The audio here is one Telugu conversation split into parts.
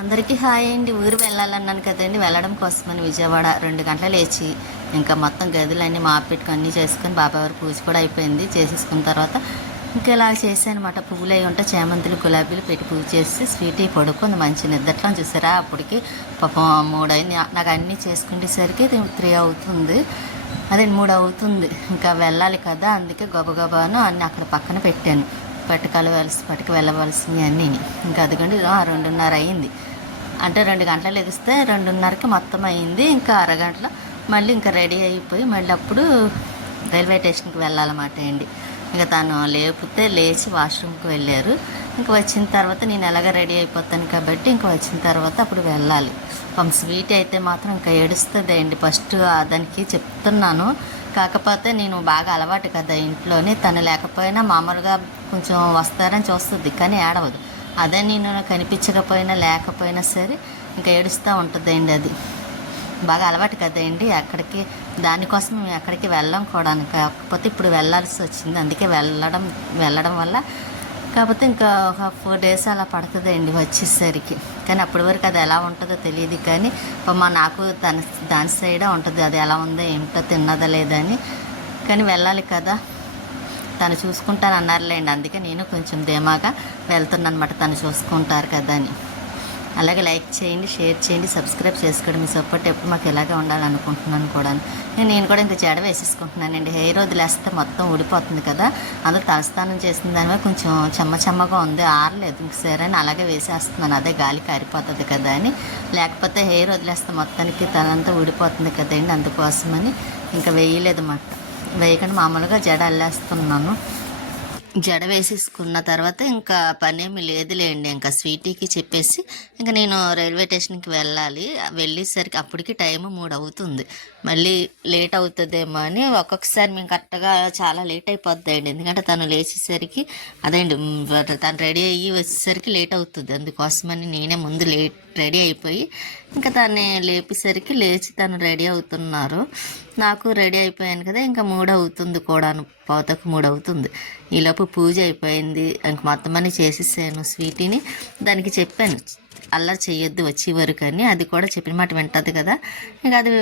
అందరికీ హాయ్ అండి. ఊరు వెళ్ళాలన్నాను కదండి. వెళ్ళడం కోసమని విజయవాడ 2 గంటలు లేచి ఇంకా మొత్తం గదులన్నీ మాపెట్టుకు అన్నీ చేసుకొని బాబాయ్ వారి పూజ కూడా అయిపోయింది. చేసేసుకున్న తర్వాత ఇంకా ఇలా చేశానమాట. పువ్వులు అవి ఉంటే చేమంతులు గులాబీలు పెట్టి పూజ చేసి స్వీట్ అయి పడుకుంది మంచి నిద్రలో. చూసారా అప్పటికి పాపం 3 అయింది. నాకు అన్నీ చేసుకునేసరికి 3 అవుతుంది, అదే 3 అవుతుంది. ఇంకా వెళ్ళాలి కదా, అందుకే గబగబాను అన్నీ అక్కడ పక్కన పెట్టాను. పట్టుకు వెళ్ళవలసినవి అన్నీ. ఇంకా అదిగోండి 2:30 అయింది. అంటే 2 గంటలు లెగిస్తే 2:30కి మొత్తం అయింది. ఇంకా అరగంటలో మళ్ళీ ఇంకా రెడీ అయిపోయి మళ్ళీ అప్పుడు రైల్వే స్టేషన్కి వెళ్ళాలన్నమాట అండి. ఇంకా తను లేపితే లేచి వాష్రూమ్కి వెళ్ళారు. ఇంకా వచ్చిన తర్వాత నేను ఎలాగ రెడీ అయిపోతాను కాబట్టి ఇంకా వచ్చిన తర్వాత అప్పుడు వెళ్ళాలి. స్వీట్ అయితే మాత్రం ఇంకా ఏడుస్తుంది అండి. ఫస్ట్ దానికి చెప్తున్నాను, కాకపోతే నేను బాగా అలవాటు కదా ఇంట్లోనే, తను లేకపోయినా మామూలుగా కొంచెం వస్తారని చూస్తుంది కానీ ఏడవదు. అదే నేను కనిపించకపోయినా లేకపోయినా సరే ఇంకా ఏడుస్తూ ఉంటుందండి. అది బాగా అలవాటు కదండి. అక్కడికి దానికోసం మేము ఎక్కడికి వెళ్ళాం కూడా, కాకపోతే ఇప్పుడు వెళ్ళాల్సి వచ్చింది. అందుకే వెళ్ళడం వల్ల కాకపోతే ఇంకా ఒక 4 days అలా పడుతుందండి వచ్చేసరికి. కానీ అప్పటి వరకు అది ఎలా ఉంటుందో తెలియదు. కానీ నాకు దాని సైడే ఉంటుంది, అది ఎలా ఉందో ఏమిటో తిన్నదా లేదని. కానీ వెళ్ళాలి కదా, తను చూసుకుంటాను అన్నారులేండి. అందుకే నేను కొంచెం ధీమాగా వెళ్తున్నాను అనమాట, తను చూసుకుంటారు కదా అని. అలాగే లైక్ చేయండి, షేర్ చేయండి, సబ్స్క్రైబ్ చేసుకోండి. మీ సపోర్ట్ ఎప్పుడు మాకు ఇలాగే ఉండాలనుకుంటున్నాను కూడా. నేను కూడా ఇంకా జడ వేసేసుకుంటున్నానండి. హెయిర్ వదిలేస్తే మొత్తం ఊడిపోతుంది కదా, అందులో తలస్నానం చేసిన దానివల్ల కొంచెం చెమ్మగా ఉంది, ఆరలేదు. ఇంక సరే అని అలాగే వేసేస్తున్నాను, అదే గాలి కారిపోతుంది కదా అని. లేకపోతే హెయిర్ వదిలేస్తే మొత్తానికి తలంతా ఊడిపోతుంది కదండి, అందుకోసమని ఇంకా వేయలేదు అన్నమాట. వేయకుండా మామూలుగా జడ అల్లేస్తున్నాను. జడ వేసేసుకున్న తర్వాత ఇంకా పనేమి లేదులేండి. ఇంకా స్వీటీకి చెప్పేసి ఇంకా నేను రైల్వే స్టేషన్కి వెళ్ళేసరికి అప్పటికి టైం 3 అవుతుంది. మళ్ళీ లేట్ అవుతుందేమో అని ఒక్కొక్కసారి మేము కరెక్ట్గా చాలా లేట్ అయిపోద్దండి. ఎందుకంటే తను లేచేసరికి అదేండి తను రెడీ అయ్యి వచ్చేసరికి లేట్ అవుతుంది. అందుకోసమని నేనే ముందు రెడీ అయిపోయి ఇంకా తను లేపేసరికి లేచి తను రెడీ అవుతున్నారు. నాకు రెడీ అయిపోయాను కదా, ఇంకా 3 అవుతుంది కూడాను, 2:45 అవుతుంది. ఈలోపు పూజ అయిపోయింది. ఇంక మొత్తం అన్నీ చేసేసాను. స్వీటీని దానికి చెప్పాను అల్లరి చెయ్యొద్దు వచ్చే వరకు అని. అది కూడా చెప్పిన మాట వింటుంది కదా. ఇంకా అది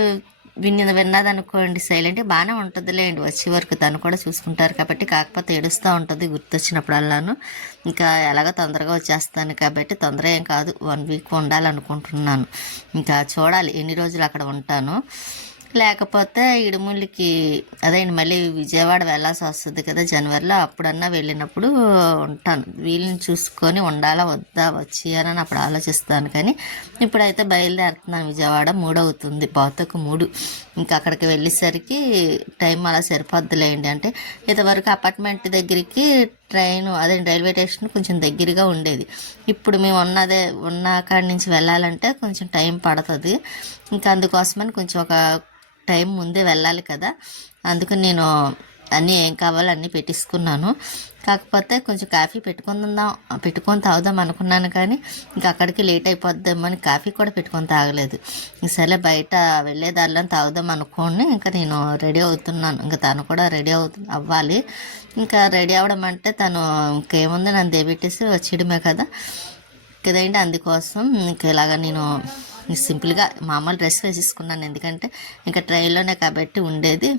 విన్నది అనుకోండి, సైలెంట్గా బాగానే ఉంటుందిలేండి. వచ్చే వరకు తను కూడా చూసుకుంటారు కాబట్టి. కాకపోతే ఏడుస్తూ ఉంటుంది గుర్తొచ్చినప్పుడు అల్లాను. ఇంకా ఎలాగో తొందరగా వచ్చేస్తాను కాబట్టి తొందర ఏం కాదు, 1 week ఉండాలనుకుంటున్నాను. ఇంకా చూడాలి ఎన్ని రోజులు అక్కడ ఉంటాను. లేకపోతే ఇడుములకి అదే మళ్ళీ విజయవాడ వెళ్ళాల్సి వస్తుంది కదా జనవరిలో, అప్పుడన్నా వెళ్ళినప్పుడు ఉంటాను. వీళ్ళని చూసుకొని ఉండాలా వద్దా వచ్చేయాలని అప్పుడు ఆలోచిస్తాను. కానీ ఇప్పుడైతే బయలుదేరుతున్నాను. విజయవాడ 3 అవుతుంది, 2:45. ఇంకా అక్కడికి వెళ్ళేసరికి టైం అలా సరిపోద్దులేండి. అంటే ఇంతవరకు అపార్ట్మెంట్ దగ్గరికి రైల్వే స్టేషన్ కొంచెం దగ్గరగా ఉండేది. ఇప్పుడు మేము ఉన్న కాడి నుంచి వెళ్ళాలంటే కొంచెం టైం పడుతుంది. ఇంకా అందుకోసమని కొంచెం ఒక టైం ముందే వెళ్ళాలి కదా, అందుకని నేను అన్నీ ఏం కావాలో అన్నీ పెట్టించుకున్నాను. కాకపోతే కొంచెం కాఫీ పెట్టుకొని తాగుదాం అనుకున్నాను. కానీ ఇంకా అక్కడికి లేట్ అయిపోద్దామని అని కాఫీ కూడా పెట్టుకొని తాగలేదు. సరే బయట వెళ్ళేదారిలో తాగుదాం అనుకోని ఇంకా నేను రెడీ అవుతున్నాను. ఇంకా తను కూడా రెడీ అవ్వాలి. ఇంకా రెడీ అవ్వడం అంటే తను ఇంకేముంది నన్ను దేబెట్టేసి వచ్చేయడమే కదండి. అందుకోసం ఇంకా ఇలాగ నేను సింపుల్గా మామూలు డ్రెస్ వేసేసుకున్నాను. ఎందుకంటే ఇంకా ట్రైన్లోనే కాబట్టి ఉండేది.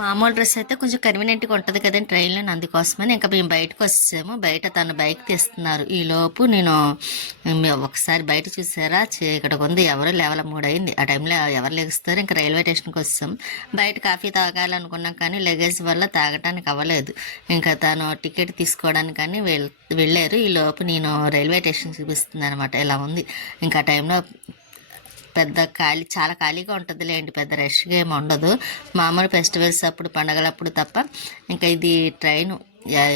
మామూలు డ్రెస్ అయితే కొంచెం కన్వీనియంట్గా ఉంటుంది కదండి ట్రైన్లో, అందుకోసమని ఇంకా మేము బయటకు వచ్చేసాము. బయట తను బైక్ తీస్తున్నారు. ఈలోపు నేను ఒకసారి బయట చూసారా చీకటిగా ఉంది, ఎవరు లేవాల 3 అయింది. ఆ టైంలో ఎవరు లెగుస్తారు. ఇంకా రైల్వే స్టేషన్కి వచ్చాం. బయట కాఫీ తాగాలనుకున్నాం కానీ లగేజ్ వల్ల తాగటానికి అవ్వలేదు. ఇంకా తను టికెట్ తీసుకోవడానికి కానీ వెళ్ళారు. ఈలోపు నేను రైల్వే స్టేషన్ చూపిస్తుంది అనమాట. ఇలా ఉంది. ఇంకా ఆ టైంలో చాలా ఖాళీగా ఉంటుందిలేండి, పెద్ద రష్గా ఏమి ఉండదు. మామూలు ఫెస్టివల్స్ అప్పుడు పండగలప్పుడు తప్ప. ఇంకా ఇది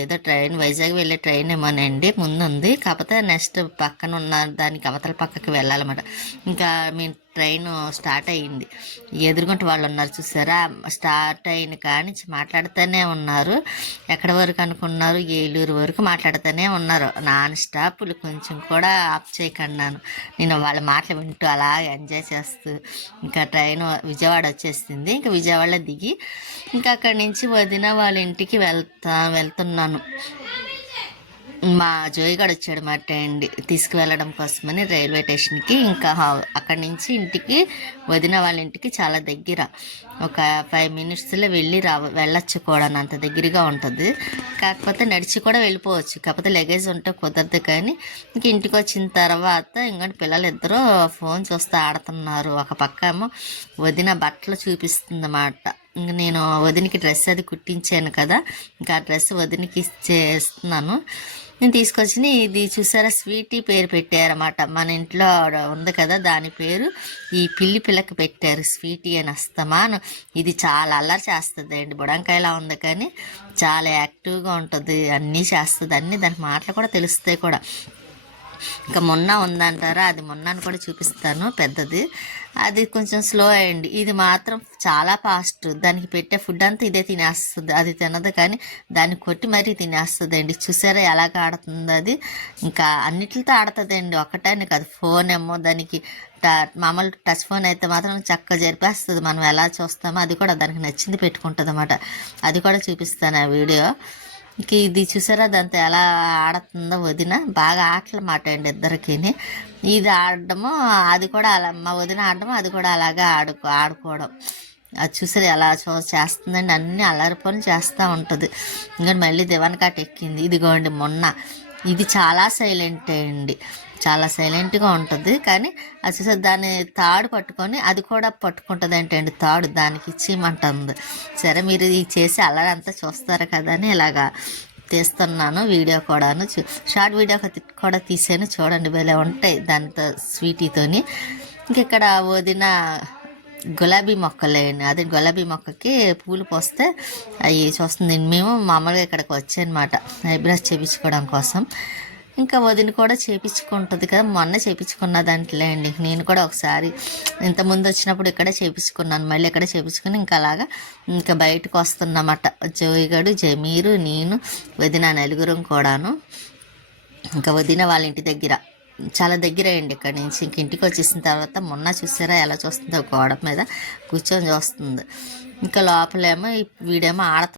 ఏదో ట్రైన్ వైజాగ్ వెళ్ళే ట్రైన్ ఏమోనండి ముందుంది. కాకపోతే నెక్స్ట్ పక్కన ఉన్న దానికి అవతల పక్కకి వెళ్ళాలన్నమాట. ఇంకా మేము ట్రైన్ స్టార్ట్ అయ్యింది. ఎదురుగుంట వాళ్ళు ఉన్నారు చూసారా, స్టార్ట్ అయిన కానీ మాట్లాడుతూనే ఉన్నారు. ఎక్కడి వరకు అనుకున్నారు, ఏలూరు వరకు మాట్లాడుతూనే ఉన్నారు నాన్ స్టాప్లు. కొంచెం కూడా ఆఫ్ చేయకున్నాను. నేను వాళ్ళ మాటలు వింటూ అలా ఎంజాయ్ చేస్తూ ఇంకా ట్రైన్ విజయవాడ వచ్చేసింది. ఇంకా విజయవాడలో దిగి ఇంకా అక్కడి నుంచి వదిన వాళ్ళ ఇంటికి వెళ్తున్నాను. మా జోయిగాడు వచ్చాడు మాట అండి తీసుకువెళ్ళడం కోసమని రైల్వే స్టేషన్కి. ఇంకా అక్కడి నుంచి ఇంటికి వదిన వాళ్ళ ఇంటికి చాలా దగ్గర, ఒక 5 మినిట్స్లో వెళ్ళొచ్చు కూడా, అంత దగ్గరగా ఉంటుంది. కాకపోతే నడిచి కూడా వెళ్ళిపోవచ్చు, కాకపోతే లగేజ్ ఉంటే కుదరదు. కానీ ఇంక ఇంటికి వచ్చిన తర్వాత ఇంకొంటి పిల్లలు ఇద్దరు ఫోన్ చూస్తూ ఆడుతున్నారు. ఒక పక్క ఏమో వదిన బట్టలు చూపిస్తుంది అన్నమాట. ఇంక నేను వదినికి డ్రెస్ అది కుట్టించాను కదా, ఇంకా ఆ డ్రెస్ వదినికి ఇచ్చేస్తున్నాను. నేను తీసుకొచ్చి ఇది చూసారా, స్వీటీ పేరు పెట్టారన్నమాట. మన ఇంట్లో ఉంది కదా, దాని పేరు ఈ పిల్లి పిల్లకి పెట్టారు, స్వీటీ అని. అస్తమాను ఇది చాలా అల్లరి చేస్తుంది అండి, బుడంకాయలా ఉంది కానీ చాలా యాక్టివ్గా ఉంటుంది, అన్నీ చేస్తుంది, అన్నీ దానికి మాటలు కూడా తెలుస్తాయి కూడా. ఇంకా మొన్న ఉందంటారా, అది మొన్నను కూడా చూపిస్తాను, పెద్దది. అది కొంచెం స్లో అయ్యండి, ఇది మాత్రం చాలా ఫాస్ట్. దానికి పెట్టే ఫుడ్ అంతా ఇదే తినేస్తుంది, అది తినదు కానీ దాన్ని కొట్టి మరీ తినేస్తుంది అండి. చూసారా ఎలాగ ఆడుతుంది అది. ఇంకా అన్నిటితో ఆడుతుంది అండి, ఒకటాన్ని కాదు. ఫోన్ ఏమో దానికి మామూలు టచ్ ఫోన్ అయితే మాత్రం చక్కగా జరిపేస్తుంది, మనం ఎలా చూస్తామో అది కూడా దానికి నచ్చింది పెట్టుకుంటుంది అన్నమాట. అది కూడా చూపిస్తాను ఆ వీడియో. ఇంక ఇది చూసారా, దాంతో ఎలా ఆడుతుందో వదిన. బాగా ఆటలు మాట అండి ఇద్దరికి. ఇది ఆడడము, అది కూడా అలా, మా వదిన ఆడడము, అది కూడా అలాగే ఆడుకోవడం. అది చూసారు ఎలా చేస్తుందండి, అన్నీ అల్లరి పనులు చేస్తూ ఉంటుంది. ఇంకా మళ్ళీ దివాన్ కాట ఎక్కింది. ఇదిగోండి మొన్న, ఇది చాలా సైలెంట్ అండి, చాలా సైలెంట్గా ఉంటుంది. కానీ అది చూసారు, దాన్ని తాడు పట్టుకొని అది కూడా పట్టుకుంటుంది ఏంటండి, తాడు దానికి ఇచ్చేయమంటుంది. సరే మీరు ఇది చేసి అల్లరి అంతా చూస్తారు కదా అని ఇలాగా తీస్తున్నాను వీడియో కూడాను. షార్ట్ వీడియో కూడా తీసాను, చూడండి భలే ఉంటాయి దానితో, స్వీటీతోని. ఇంకెక్కడ వదిన గులాబీ మొక్కలేండి, అదే గులాబీ మొక్కకి పూలు పోస్తే అవి చూస్తుంది. మేము మామూలుగా ఇక్కడికి వచ్చానమాట ఐబ్రోస్ చేయించుకోవడం కోసం. ఇంకా వదిన కూడా చేయించుకుంటుంది కదా, మొన్న చేయించుకున్న దాంట్లో అండి. నేను కూడా ఒకసారి ఇంతకుముందు వచ్చినప్పుడు ఇక్కడే చేయించుకున్నాను, మళ్ళీ ఇక్కడే చేయించుకుని ఇంకా అలాగా ఇంకా బయటకు వస్తున్నమాట. జోయిగడు, జమీరు, నేను, వదిన నలుగురం కూడాను. ఇంకా వదిన వాళ్ళ ఇంటి దగ్గర, చాలా దగ్గర అయ్యండి ఇక్కడ నుంచి. ఇంక ఇంటికి వచ్చేసిన తర్వాత మొన్న చూసారా ఎలా చూస్తుందో, గోడ మీద కూర్చొని చూస్తుంది. ఇంకా లోపలేమో వీడేమో